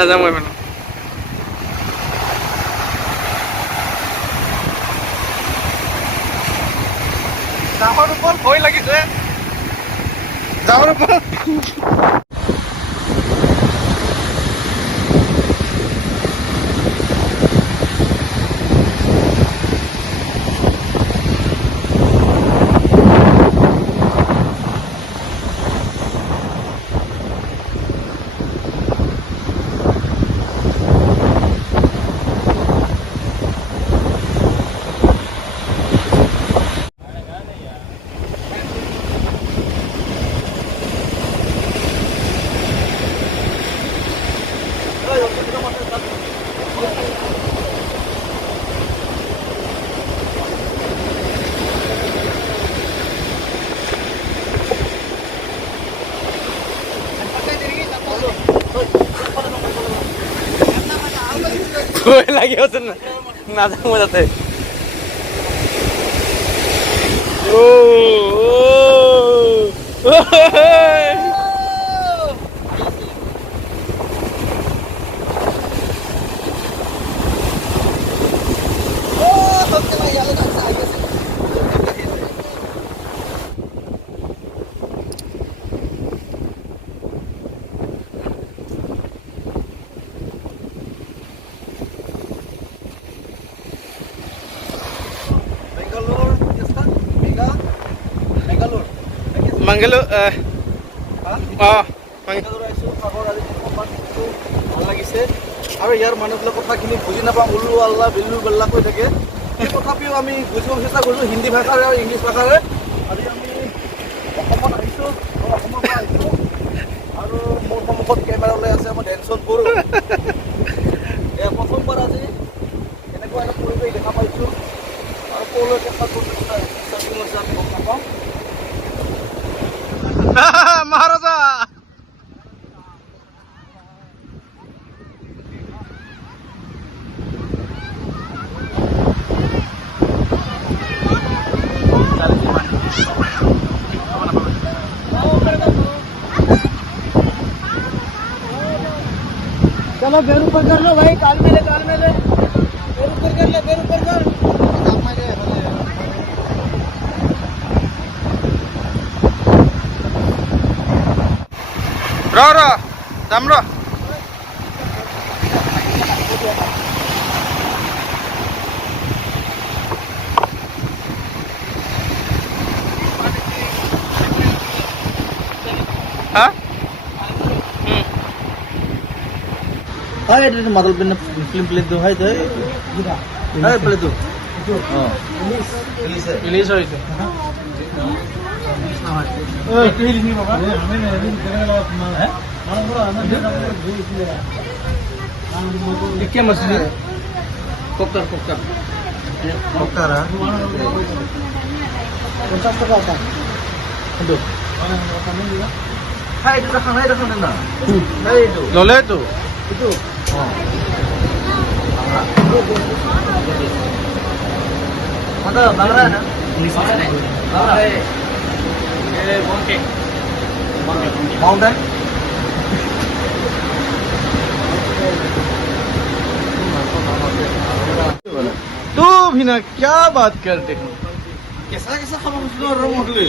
নাযাওঁ মই মানে যাবৰ ওপৰত ভয় লাগিছে যাবৰ ওপৰত ভয় লাগি আছে না নাযাওঁ মই তাতে Mangalore ভাল লাগিছে আৰু ইয়াৰ মানুহবিলাক কথাখিনি বুজি নাপাওঁ উল্লু আল্লাহ বিল্লু বেল্লা কৈ থাকে তথাপিও আমি বুজিব চেষ্টা কৰিছোঁ হিন্দী ভাষাৰে আৰু ইংলিছ ভাষাৰে আজি আমি অসমত আহিছোঁ অসমৰ পৰা আহিছোঁ আৰু মোৰ সন্মুখত কেমেৰা ওলাই আছে মই টেনশ্যন কৰোঁ প্ৰথমবাৰ আজি এনেকুৱা এটা পৰিৱেশ দেখা পাইছোঁ আৰু ক'লৈ চেষ্টা কৰিছোঁ আমি গম নাপাওঁ महाराजा चलो बेर ऊपर कर लो भाई काल मेले बेर ऊपर कर ले बेर ऊपर कर रो जाम रो हाँ हाँ ये तो मॉडल पे फिल्म प्ले दो है तो है प्ले दो हाँ रिलीज हो इसे क्या मछली कोक्कर कोक्कर कोक्कर पचास टका आता दो हाँ itu dah kanai dah kanai na nah itu lole itu ada bangla na bangla ये माउंटेन तू भी ना क्या बात करते हो कैसा कैसा खबर सुनो रंग मगले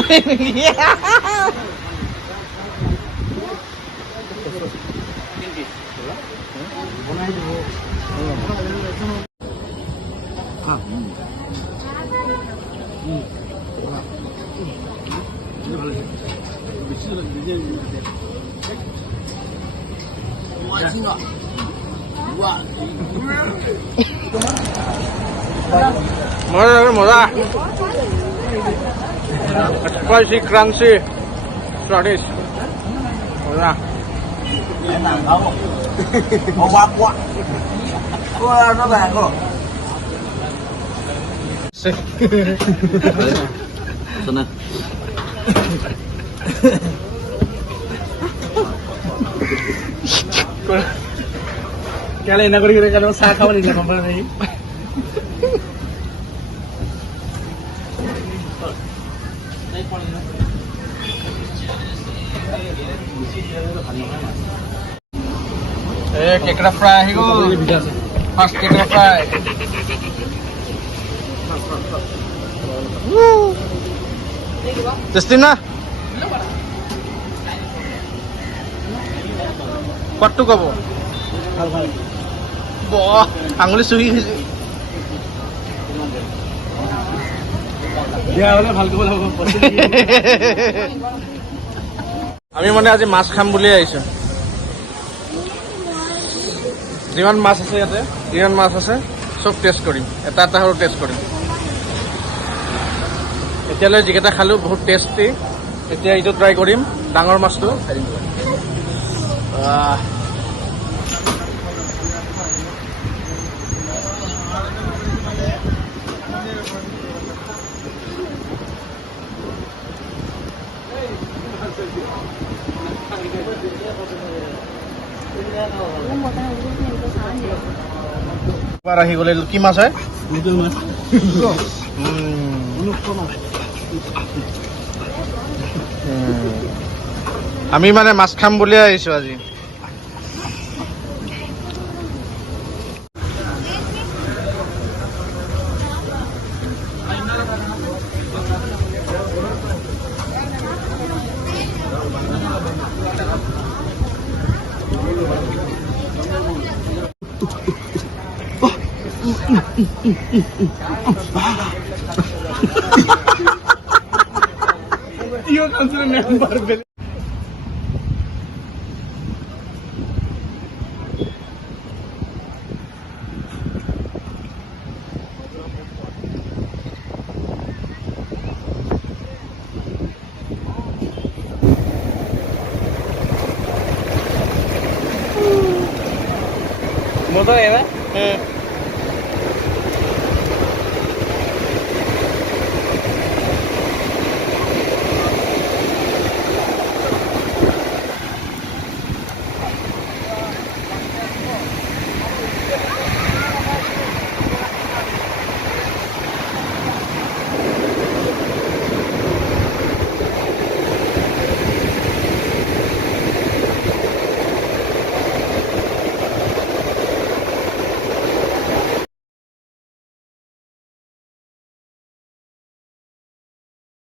মজা spicy crunchy Spanish mজা nó là có sana Kala ina kori kira kalau sa kawan ina kampar nahi কেকড়া ফ্রাই আহি গ'ল ফাৰ্ষ্ট কেকড়া ফ্রাই টেষ্টি না কতটো ক'ব আঙুলি চুহি গৈছে আমি মানে আজি মাছ খাম বুলি আহিছো যিমান মাছ আছে ইয়াতে যিমান মাছ আছে চব টেষ্ট কৰিম এটা এটা হ'লেও টেষ্ট কৰিম এতিয়ালৈ যিকেইটা খালোঁ বহুত টেষ্টি এতিয়া এইটো ট্ৰাই কৰিম ডাঙৰ মাছটো এবাৰ আহি গ'লে কি মাছ হয় আমি মানে মাছ খাম বুলিয়ে আহিছোঁ আজি Io canzone ne un barbello. ¿Moto de edad?